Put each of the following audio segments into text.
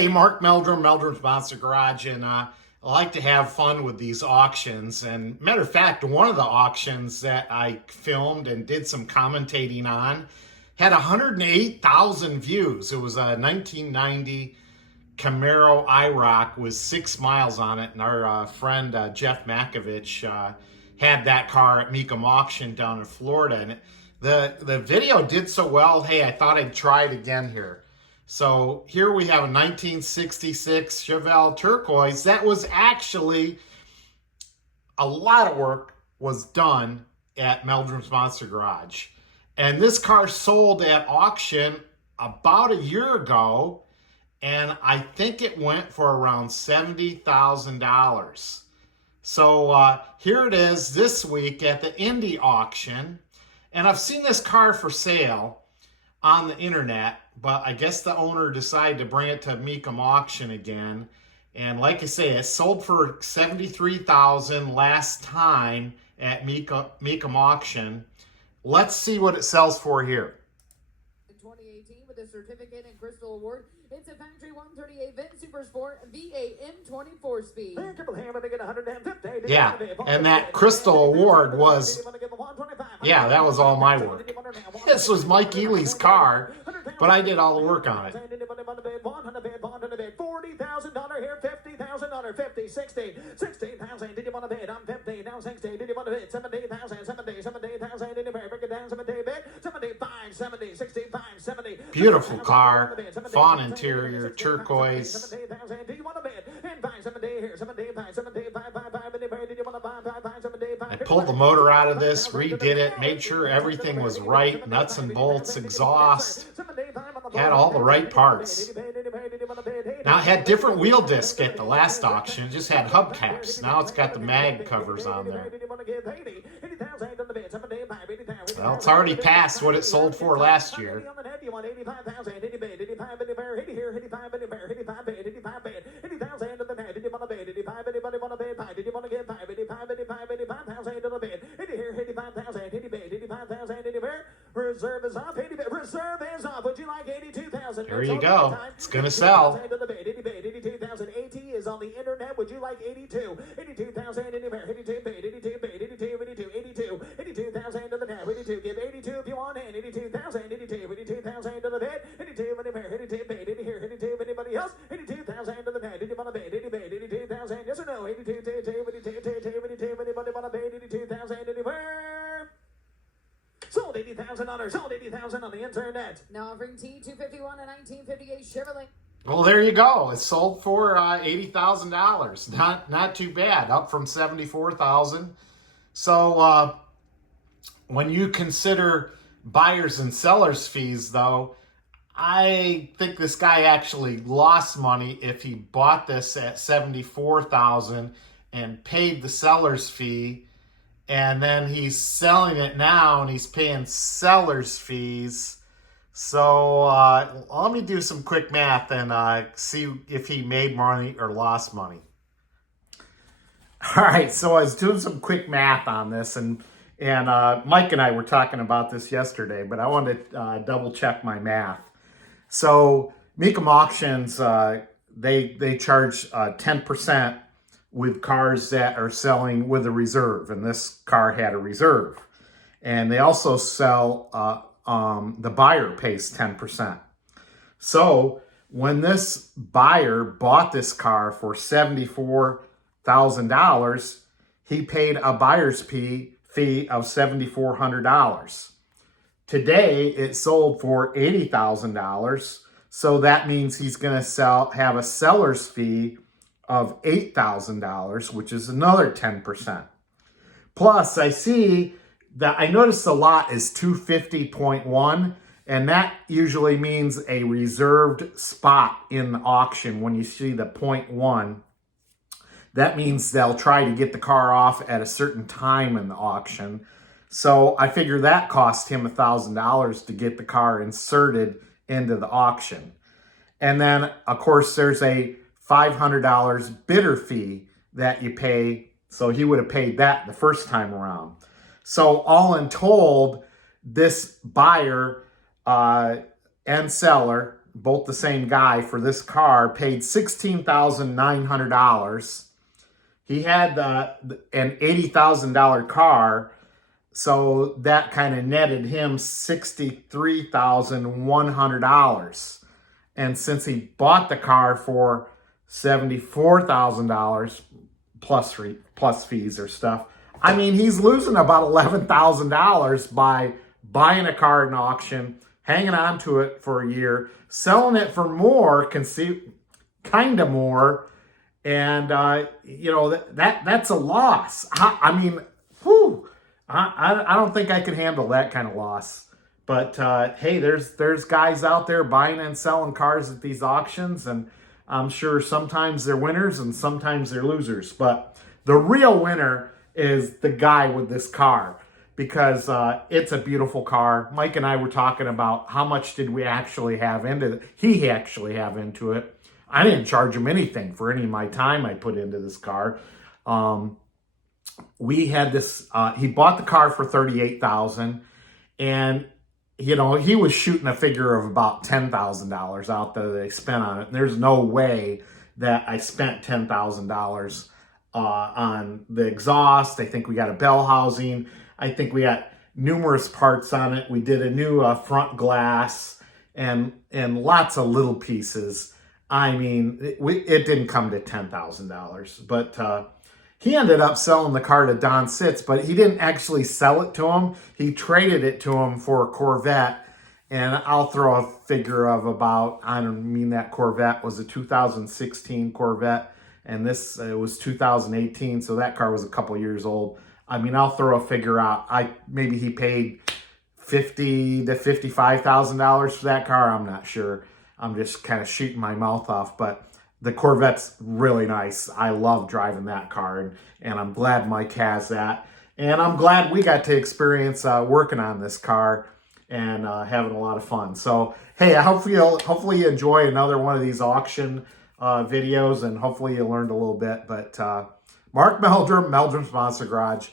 Hey, Mark Meldrum, Meldrums Monster Garage, and I like to have fun with these auctions. And matter of fact, one of the auctions that I filmed and did some commentating on had 108,000 views. It was a 1990 Camaro IROC with 6 miles on it, and our friend Jeff Makovich had that car at Mecum auction down in Florida. And the video did so well, hey, I thought I'd try it again here. So here we have a 1966 Chevelle turquoise. That was actually, a lot of work was done at Meldrums Monster Garage. And this car sold at auction about a year ago, and I think it went for around $70,000. So here it is this week at the Indy auction. And I've seen this car for sale on the internet, but I guess the owner decided to bring it to Mecum auction again. And like I say, it sold for $73,000 last time at Mecum auction. Let's see what it sells for here. In 2018 with a certificate and crystal award, it's a factory 138 VIN Super Sport VAM 24 speed. Yeah, and that crystal award was, yeah, that was all my work. This was Mike Ely's car, but I did all the work on it. $40,000 here, $50,000, 50, 60, 16,000. Did you want to bid? I'm 50, now 60. Did you want to bid? 70,000, 70,000. Did you break it down? 70 bid, 75, 70, 65, 70. Beautiful car, fawn interior, turquoise. Do you want to bid? And 70 here, 75, 75, I pulled the motor out of this, redid it, made sure everything was right, nuts and bolts, exhaust, had all the right parts. Now it had different wheel disc at the last auction, it just had hubcaps. Now it's got the mag covers on there. Well, it's already past what it sold for last year. Reserve is off. Reserve is off. Would you like 82,000? There you go. It's gonna sell. 82,000. AT is on the internet. Would you like 82? 82,000 anywhere. 82 bid. 82 bid. 82. 82. 82. 82,000 to the net. 82. Give 82 if you want in. 82,000. 82. 82,000 to the bid. 82 anywhere. 82 bid. 82 here. 82. Anybody else? 82,000 to the net. Did you want to bid? 80 bid. 82,000. Yes or no? 82. 82. 82. 82. Anybody want to bid? 82,000 anywhere. Sold $80,000. Sold $80,000 on the internet. Now offering T251 and 1958 Chevrolet. Well, there you go. It sold for $80,000. Not too bad. Up from $74,000. So when you consider buyers and sellers fees, though, I think this guy actually lost money if he bought this at $74,000 and paid the seller's fee. And then he's selling it now and he's paying seller's fees. So let me do some quick math and see if he made money or lost money. All right, so I was doing some quick math on this, and Mike and I were talking about this yesterday, but I wanted to double check my math. So Mecum auctions, they charge 10% with cars that are selling with a reserve, and this car had a reserve. And they also sell, the buyer pays 10%. So when this buyer bought this car for $74,000, he paid a buyer's fee of $7,400. Today it sold for $80,000, so that means he's going to have a seller's fee of $8,000, which is another 10%. Plus, I see that I noticed the lot is 250.1, and that usually means a reserved spot in the auction. When you see the 0.1, that means they'll try to get the car off at a certain time in the auction. So I figure that cost him $1,000 to get the car inserted into the auction. And then, of course, there's a $500 bidder fee that you pay. So he would have paid that the first time around. So all in told, this buyer and seller both the same guy for this car, paid $16,900. He had an $80,000 car, so that kind of netted him $63,100. And since he bought the car for $74,000 plus fees or stuff, I mean, he's losing about $11,000 by buying a car at an auction, hanging on to it for a year, selling it for more, kind of more, and you know, that's a loss. I mean, whew, I don't think I can handle that kind of loss. But hey, there's guys out there buying and selling cars at these auctions, and I'm sure sometimes they're winners and sometimes they're losers. But the real winner is the guy with this car, because it's a beautiful car. Mike and I were talking about how much did we actually have into it. He actually have into it. I didn't charge him anything for any of my time I put into this car. We had this, he bought the car for $38,000, and you know, he was shooting a figure of about $10,000 out there that they spent on it. And there's no way that I spent $10,000 on the exhaust. I think we got a bell housing. I think we got numerous parts on it. We did a new front glass and lots of little pieces. I mean, it didn't come to $10,000, but he ended up selling the car to Don Sitz, but he didn't actually sell it to him. He traded it to him for a Corvette, and I'll throw a figure of about, I don't mean that Corvette was a 2016 Corvette, and this was 2018, so that car was a couple years old. I mean, I'll throw a figure out. Maybe he paid $50,000 to $55,000 for that car. I'm not sure. I'm just kind of shooting my mouth off, but the Corvette's really nice. I love driving that car, and I'm glad Mike has that. And I'm glad we got to experience working on this car and having a lot of fun. So, hey, I hope hopefully you enjoy another one of these auction videos, and hopefully you learned a little bit. But Mark Meldrum, Meldrums Monster Garage.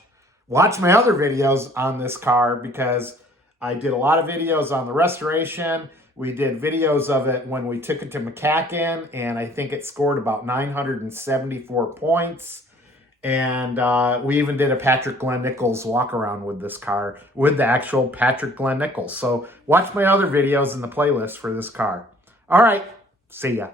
Watch my other videos on this car, because I did a lot of videos on the restoration. We did videos of it when we took it to MCACN, and I think it scored about 974 points. And we even did a Patrick Glenn Nichols walk around with this car, with the actual Patrick Glenn Nichols. So watch my other videos in the playlist for this car. All right, see ya.